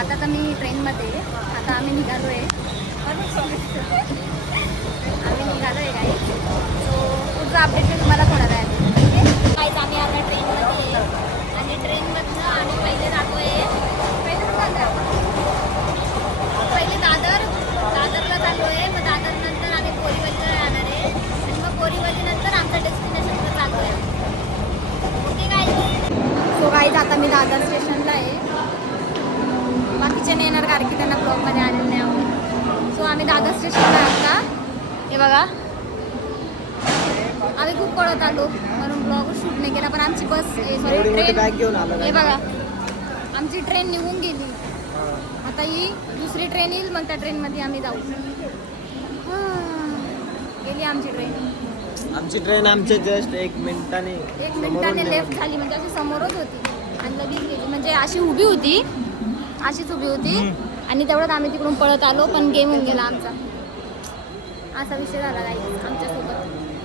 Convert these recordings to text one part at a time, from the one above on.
आता तर मी ट्रेनमध्ये आता आम्ही निघालो आहे काही. सो पुढचं अपडेट मी तुम्हाला थोडा वेळात देते. काहीच आम्ही आता ट्रेनमध्ये आणि ट्रेनमधनं आम्ही पहिले जातो आहे पहिले दादरला चाललो आहे. मग दादरनंतर आम्ही बोरीवलीला जाणार आहे आणि मग बोरीवलीनंतर आमच्या डेस्टिनेशनवर चाललो आहे. ओके काय. सो गाईज आता मी दादर स्टेशनला आहे. बाकीचे नाही येणार कारण की त्यांना ब्लॉगमध्ये आलेलं नाही आवडत. सो आम्ही दादर स्टेशनला आता हे बघा आम्ही खूप पळत आलो म्हणून ब्लॉग शूट नाही केला. पण आमची बस सॉरी ट्रेन हे बघा आमची ट्रेन निघून गेली. आता ही दुसरी ट्रेन येईल मग त्या ट्रेनमध्ये आम्ही जाऊ. गेली आमची ट्रेन आमच्या जस्ट 1 मिनिटाने लेफ्ट झाली. म्हणजे अशी समोरच होती आणि लगेच गेली. म्हणजे अशी उभी होती अशीच उभी होती आणि तेवढ्यात आम्ही तिकडून पळत आलो. पण गेम होऊन गेला आमचा. असा विषय झाला गाईज आमच्यासोबत.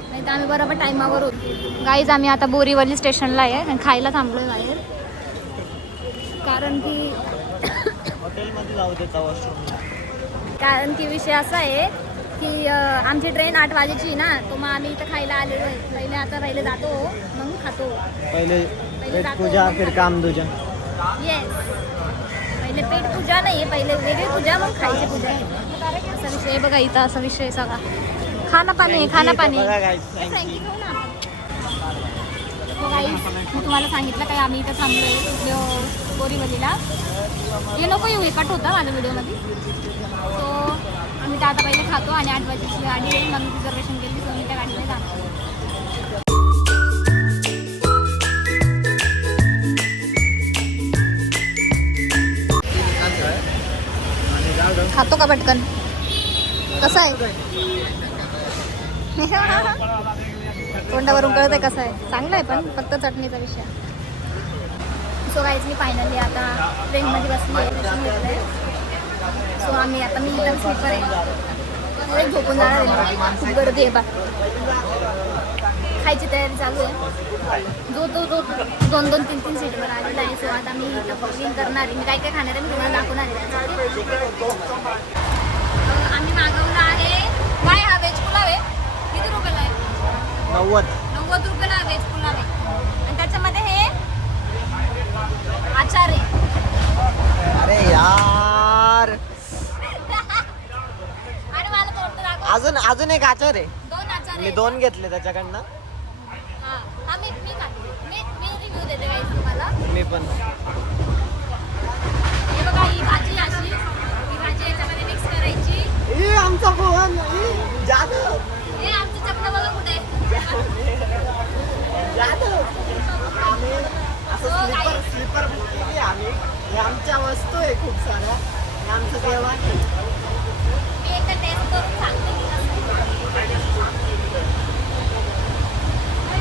नाही तर आम्ही बरोबर टायमावर होतो. गाईज आम्ही आता बोरीवली स्टेशनला आहे आणि खायला थांबलोय बाहेर कारण की विषय असा आहे की आमची ट्रेन 8 वाजेची ना. तो मग आम्ही इथं खायला आलेलो आहे. पहिले जातो मग खातो. पहिले पूजा फिर काम दूजा. येस पहिले पेट पूजा नाही पहिले वेगळी पूजा मग खायची पूजा. असा विषय बघा इथं असा विषय सगळा. खाना पाणी मी तुम्हाला सांगितलं काय आम्ही इथं थांबलोय बोरीवलीला. हे नको येऊ कट होता माझ्या व्हिडिओमध्ये. सो आम्ही तर आता पहिले खातो आणि 8 वाजेची गाडी आहे. मग रिझर्वेशन केली सो मी त्या गाडीने जाणार. खातो का पटकन कसं आहे तोंडावरून कळतंय कसं आहे. चांगलं आहे पण फक्त चटणीचा विषय. सो गाईज मी फायनली आता ट्रेनमध्ये बसली आहे. सो आम्ही आता मी एकदम स्लीपर आहे. झोपून जाणार आहे. खूप गर्दी आहे बा. खायची तयारी चालू आहे. जो 2-2, 3-3 सीटवर आलेला आहे. सो आता मी बुकिंग करणार आहे. मी काय खाणार आहे मी तुम्हाला दाखवणार आहे. आम्ही मागवलं आहे काय हा व्हेज पुलाव आहे. किती रुपयाला आहे. 90 रुपयाला व्हेज पुलाव आहे. आणि त्याच्यामध्ये हे आचार आहे. अरे यार आणि मला तोंड दाखव. अजून एक आचार आहे. 2 आचार मी आहे. 2 घेतले त्याच्याकडनं. हा मी रिव्ह्यू देते गाईस तुम्हाला. मी पण हे बघा ही भाजी अशी ही भाजी याच्यामध्ये मिक्स करायची. आमचा फोन जादू. हे आमची चपला बघा कुठे स्लीपर बुक केली आम्ही. हे आमच्या वस्तू आहे खूप साऱ्या. हे आमचं जेवण. मी एकदा टेस्ट करून सांगते.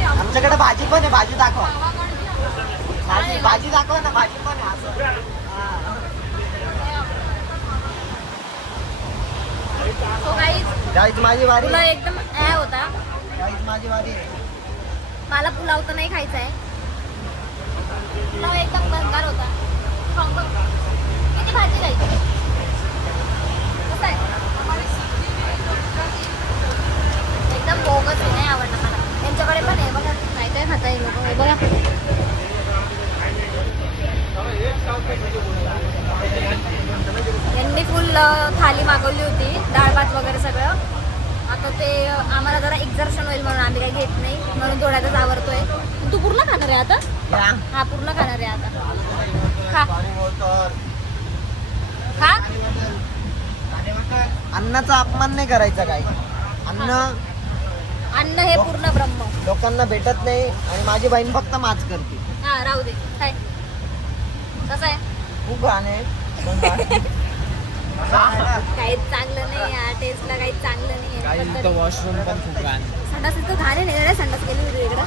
आमच्याकडे भाजी पण आहे. भाजी दाखवा. भाजी दाखवा ना. भाजी पण आहे असं. सो गाईज माझी वारी. तुला एकदम होता. माझी वारी आहे. मला पुलाव तर नाही खायचा आहे. पुलाव एकदम भंगार होता. किती भाजी जायची कसं आहे एकदम बोगस आहे. नाही आवडलं मला. त्यांच्याकडे पण आहे बघा काय काय खाता येईल लोक. हे बघा यांनी फुल थाली मागवली होती. डाळ भात वगैरे सगळं. आता ते आम्हाला जरा एक्झर्शन होईल म्हणून आम्ही काही घेत नाही. म्हणून थोड्यातच आवडतोय. तू पूर्ण खाणार आहे आता. हा पूर्ण खाणार आहे आता. खा. अन्नाचा अपमान नाही करायचा. काय अन्न हे पूर्ण ब्रह्म. लोकांना भेटत नाही आणि माझी बहीण फक्त माच करते. हा राहू दे. काय कसं आहे खूप घाणे. काहीच चांगलं नाही या टेस्टला. काहीच चांगलं नाही. वॉशरूम पण खूप घाण. संडास इतकं घाणे नाही रे. संडास गेली होती इकडं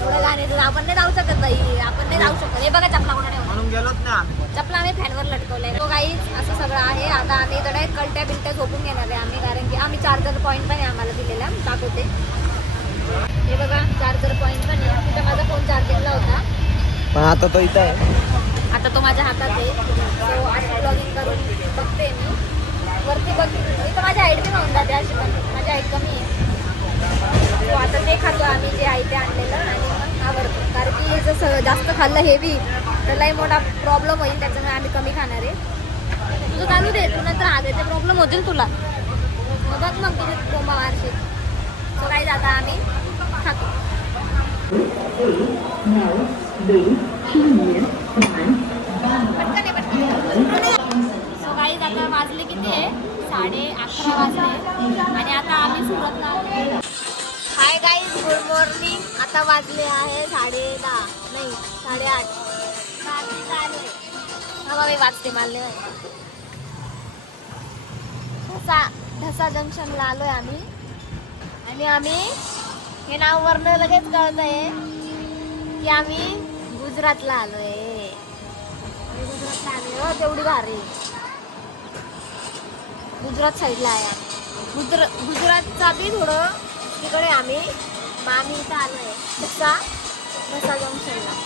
थोडं घाणे. आपण नाही जाऊ शकत बाई. आपण नाही जाऊ शकत. हे बघा चपला कुठे ठेवला. म्हणून गेलोच ना आम्ही. चपला आम्ही फॅनवर लटकवलंय. तो गाईच असं सगळं आहे. आता आम्ही इकडे कलट्या बिलट्या झोपून घेणार आहे आम्ही. कारण की आम्ही चार्जर पॉईंट पण आहे आम्हाला दिलेला. दाखवते. हे बघा चार्जर पॉईंट पण आहे. तिथं माझा फोन चार्जिंगला होता पण आता तो इथं आहे. आता तो माझ्या हातात आहे. सो अशी ब्लॉगिंग करून बघते मी. वरती बघ इथं माझी हाईट बी होऊन जाते अशी, पण माझी हाईट कमी आहे. सो आता ते खातो आम्ही जे आहे ते आणलेलं आणि मग आवडतो. कारण की जसं जास्त खाल्लं हेवी तर लई मोठा प्रॉब्लेम होईल, त्याच्यामुळे आम्ही कमी खाणार आहे. तुझं चालू दे, तू नंतर आजाचे प्रॉब्लेम होतील तुला. मग बघ मग तुझे कोंबा वारशील. सो काही जाता आम्ही खातो. सो काही आता वाजले किती आहे? 11:30 वाजले आणि आता आम्ही सुरतला आलो. Hi guys, good morning. आता वाजले आहे 10:30 नाही 8:30. रात्रीचं आलो आहे. हा मी वाजते मला ढसा जंक्शनला आलोय आम्ही. आणि आम्ही हे नाव वरनं लगेच कळत आहे की आम्ही गुजरातला आलोय. गुजरातला आलोय हो, तेवढी भारी. गुजरात साईडला आहे आम्ही. गुजरातचा बी थोडं तिकडे आम्ही. मग आम्ही इथं आलोय ढसा जंक्शनला.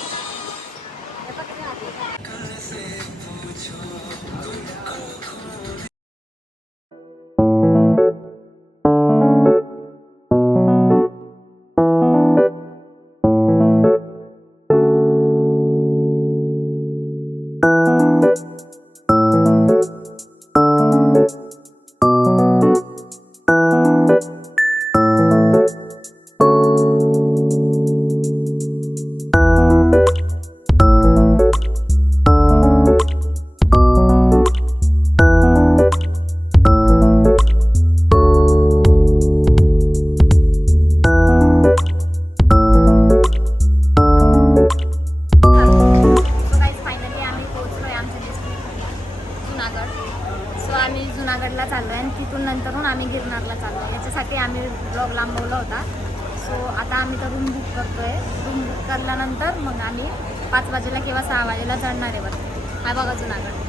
आम्ही जुनागडला चाललो आहे आणि तिथून नंतरून आम्ही गिरनारला चाललो आहे. याच्यासाठी आम्ही ब्लॉग लांबवला होता. सो आता आम्ही तर रूम बुक करतो आहे. रूम बुक केल्यानंतर मग आम्ही 5 वाजेला किंवा 6 वाजेला चढणार आहे वरती. हा बघा जुनागड.